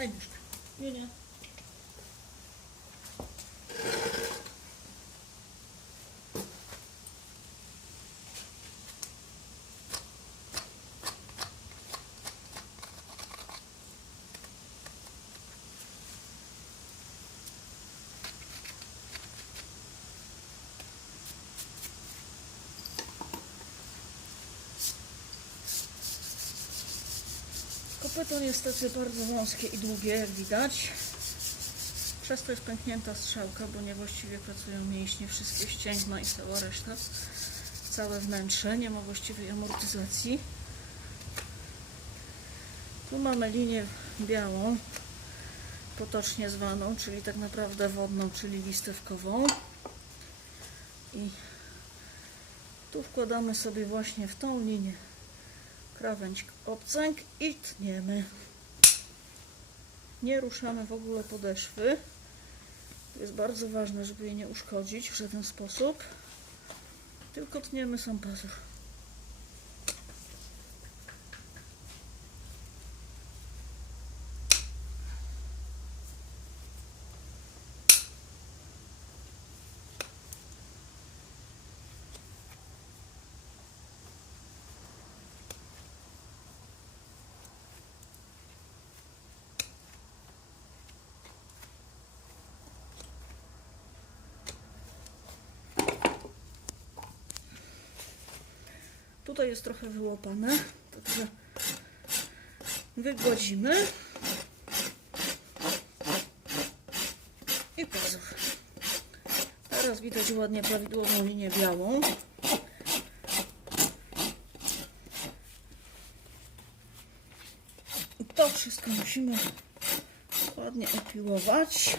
Daj nóżkę. Nie. Kopyto niestety bardzo wąskie i długie, jak widać. Przez to jest pęknięta strzałka, bo niewłaściwie pracują mięśnie, wszystkie ścięgna i cała reszta. Całe wnętrze, nie ma właściwej amortyzacji. Tu mamy linię białą, potocznie zwaną, czyli tak naprawdę wodną, czyli listewkową. I tu wkładamy sobie właśnie w tą linię krawędź obcęg i tniemy. Nie ruszamy w ogóle podeszwy. To jest bardzo ważne, żeby jej nie uszkodzić w żaden sposób. Tylko tniemy sam pazur. Tutaj jest trochę wyłopane, także wygładzimy. I pazur. Teraz widać ładnie prawidłową linię białą. I to wszystko musimy ładnie epiłować.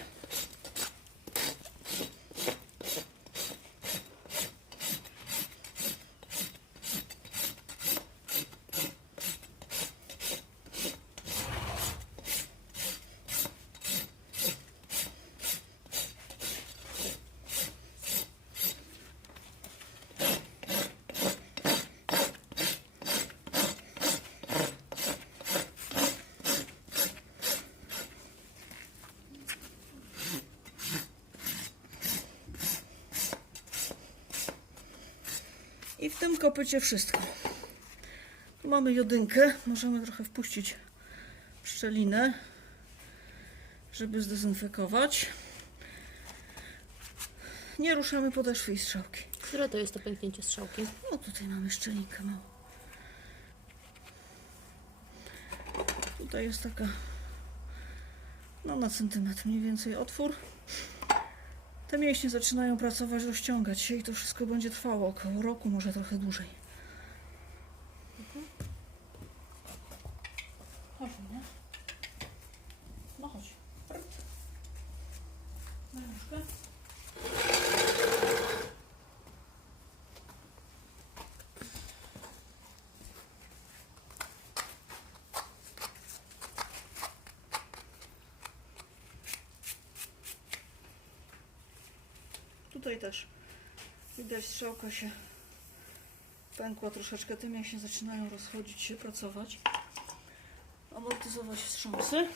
Tym kopycie wszystko. Tu mamy jodynkę. Możemy trochę wpuścić w szczelinę, żeby zdezynfekować. Nie ruszamy podeszwy i strzałki. Które to jest to pęknięcie strzałki? No tutaj mamy szczelinkę małą. Tutaj jest taka no na centymetr mniej więcej otwór. Te mięśnie zaczynają pracować, rozciągać się i to wszystko będzie trwało około roku, może trochę dłużej. Tutaj też widać strzałka się pękła troszeczkę, te mięśnie zaczynają rozchodzić się, pracować, amortyzować wstrząsy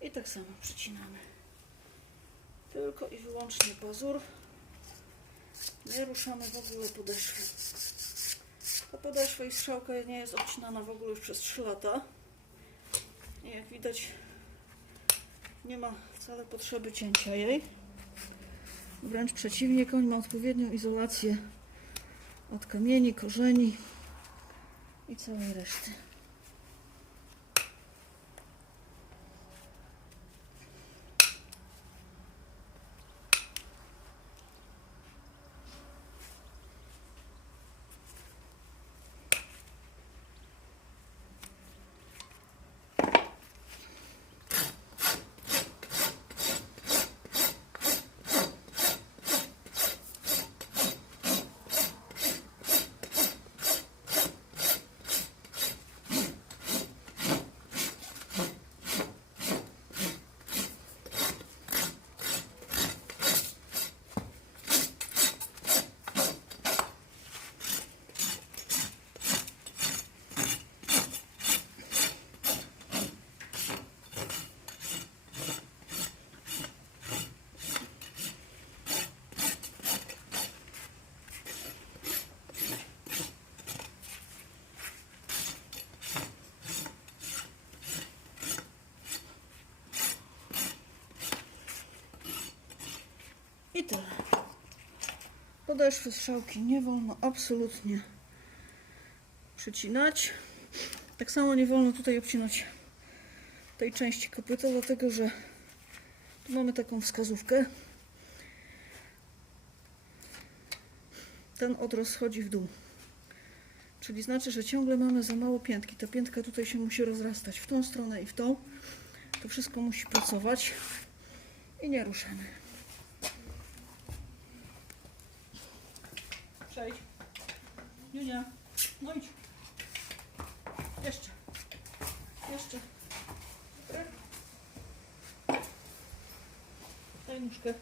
i tak samo przycinamy. Tylko i wyłącznie pazur. Nie ruszamy w ogóle podeszwy. Ta podeszwa i strzałka nie jest obcinana w ogóle już przez 3 lata. I jak widać nie ma wcale potrzeby cięcia jej. Wręcz przeciwnie, koń ma odpowiednią izolację od kamieni, korzeni i całej reszty. Tyle. Podeszwy strzałki nie wolno absolutnie przycinać. Tak samo nie wolno tutaj obcinać tej części kopyta, dlatego że tu mamy taką wskazówkę. Ten odrost schodzi w dół. Czyli znaczy, że ciągle mamy za mało piętki. Ta piętka tutaj się musi rozrastać w tą stronę i w tą. To wszystko musi pracować i nie ruszamy. Przejdź. Junia, no idź. Jeszcze. Jeszcze. Daj nóżkę.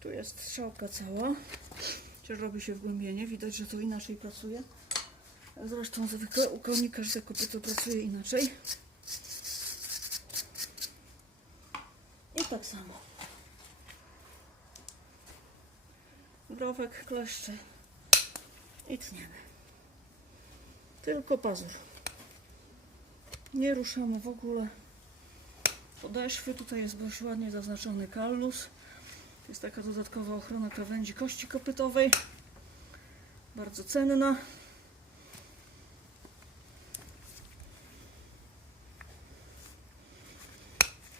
Tu jest strzałka cała. Chociaż robi się wgłębienie. Widać, że to inaczej pracuje. Zresztą zwykle u konika każde kopyto pracuje inaczej. I tak samo. Growek, kleszcze i tniemy. Tylko pazur. Nie ruszamy w ogóle podeszwy. Tutaj jest dość ładnie zaznaczony kallus. Jest taka dodatkowa ochrona krawędzi kości kopytowej. Bardzo cenna.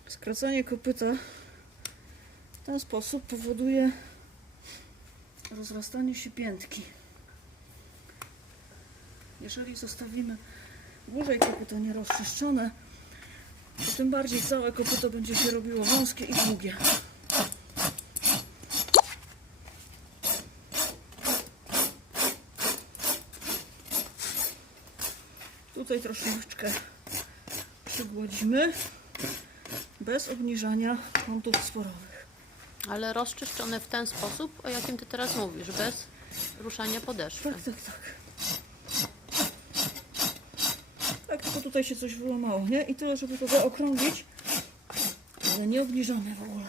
Skracanie kopyta w ten sposób powoduje rozrastanie się piętki. Jeżeli zostawimy dłużej kopyto nierozczyszczone, to tym bardziej całe kopyto będzie się robiło wąskie i długie. Tutaj troszeczkę przygłodzimy bez obniżania kątów sporowych. Ale rozczyszczone w ten sposób, o jakim ty teraz mówisz, bez ruszania podeszwy. Tak, tak, tak. Tak, tylko tutaj się coś wyłamało, nie? I tyle, żeby to zaokrąglić, ale nie obniżamy w ogóle.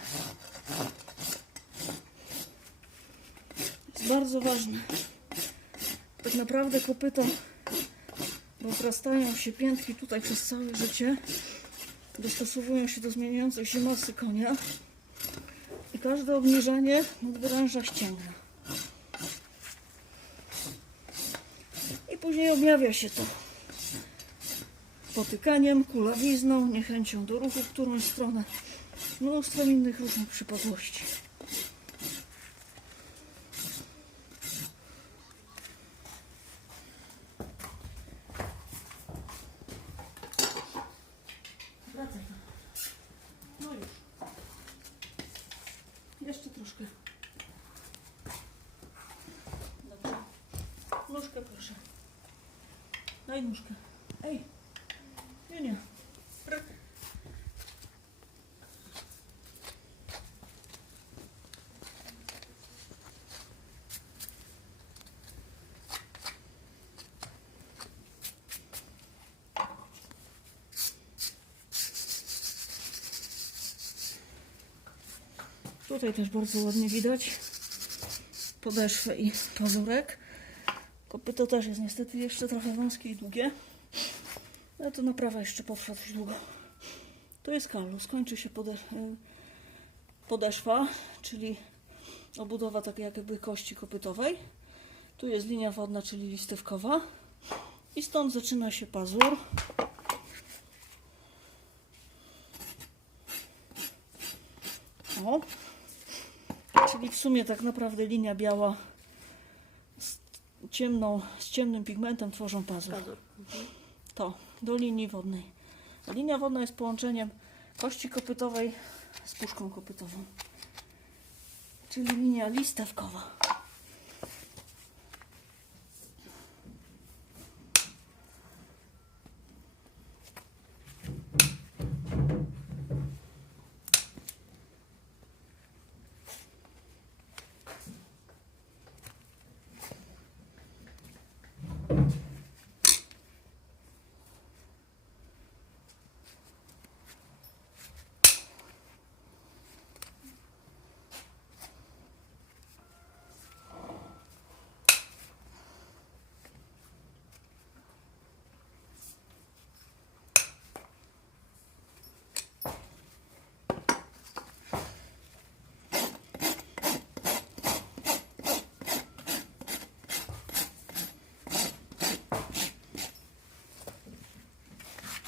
Jest bardzo ważne. Tak naprawdę kopyto rozrastają się piętki tutaj przez całe życie. Dostosowują się do zmieniającej się masy konia. I każde obniżanie nadwyręża ścięgna. I później objawia się to potykaniem, kulawizną, niechęcią do ruchu w którąś stronę, mnóstwem innych różnych przypadłości. Wracaj tam. No już. Jeszcze troszkę. Dobrze. Nóżkę proszę. Daj nóżkę. Ej. Junia. Brak. Tutaj też bardzo ładnie widać podeszwę i pazurek. Kopyto też jest niestety jeszcze trochę wąskie i długie. Ale to naprawa jeszcze potrwa dość długo. To jest kallus. Kończy się pode, y, podeszwa, czyli obudowa takiej jakby kości kopytowej. Tu jest linia wodna, czyli listewkowa. I stąd zaczyna się pazur. O. Czyli w sumie tak naprawdę linia biała ciemną, z ciemnym pigmentem tworzą pazur. Pazur. To, do linii wodnej. Linia wodna jest połączeniem kości kopytowej z puszką kopytową. Czyli linia listewkowa.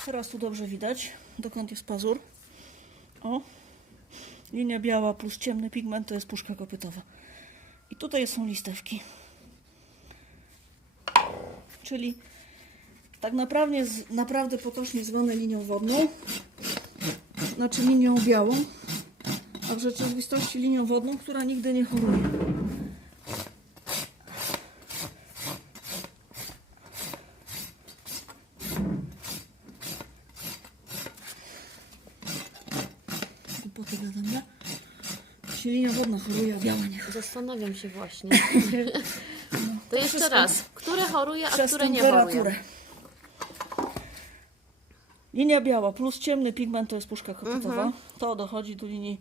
Teraz tu dobrze widać, dokąd jest pazur. O, linia biała plus ciemny pigment to jest puszka kopytowa. I tutaj są listewki. Czyli tak naprawdę, naprawdę potocznie zwane linią wodną, znaczy linią białą, a w rzeczywistości linią wodną, która nigdy nie choruje. Głupoty gadam, nie? Jeśli linia wodna choruje, a biała nie choruje. Zastanawiam się właśnie. To jeszcze raz. Które choruje, a Przez które nie temperaturę. choruje? Linia biała plus ciemny pigment to jest puszka kopytowa. To dochodzi do linii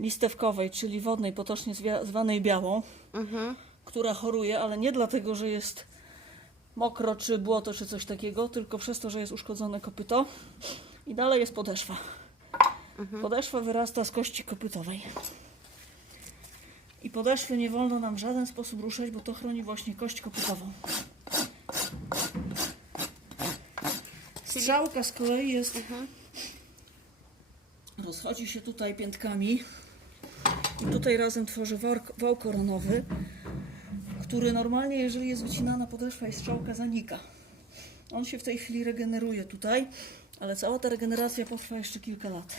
listewkowej, czyli wodnej, potocznie zwia- zwanej białą, Mhm. która choruje, ale nie dlatego, że jest mokro, czy błoto, czy coś takiego, tylko przez to, że jest uszkodzone kopyto. I dalej jest podeszwa. Podeszwa wyrasta z kości kopytowej. I podeszwy nie wolno nam w żaden sposób ruszać, bo to chroni właśnie kość kopytową. Strzałka z kolei jest. Rozchodzi się tutaj piętkami. I tutaj razem tworzy wał koronowy, który normalnie, jeżeli jest wycinana podeszwa i strzałka, zanika. On się w tej chwili regeneruje tutaj, ale cała ta regeneracja potrwa jeszcze kilka lat.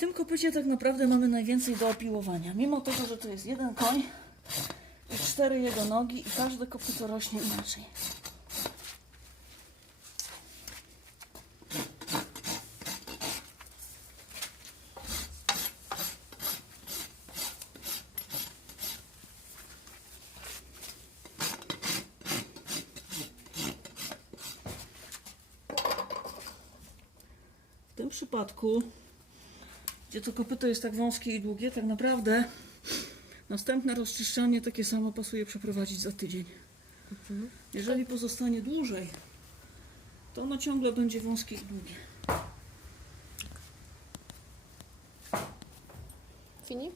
Tym kopycie tak naprawdę mamy najwięcej do opiłowania. Mimo tego, że to jest jeden koń i cztery jego nogi i każde kopyto rośnie inaczej. W tym przypadku gdzie to kopyto jest tak wąskie i długie, tak naprawdę następne rozczyszczanie takie samo pasuje przeprowadzić za tydzień. Jeżeli pozostanie dłużej, to ono ciągle będzie wąskie i długie. Fini?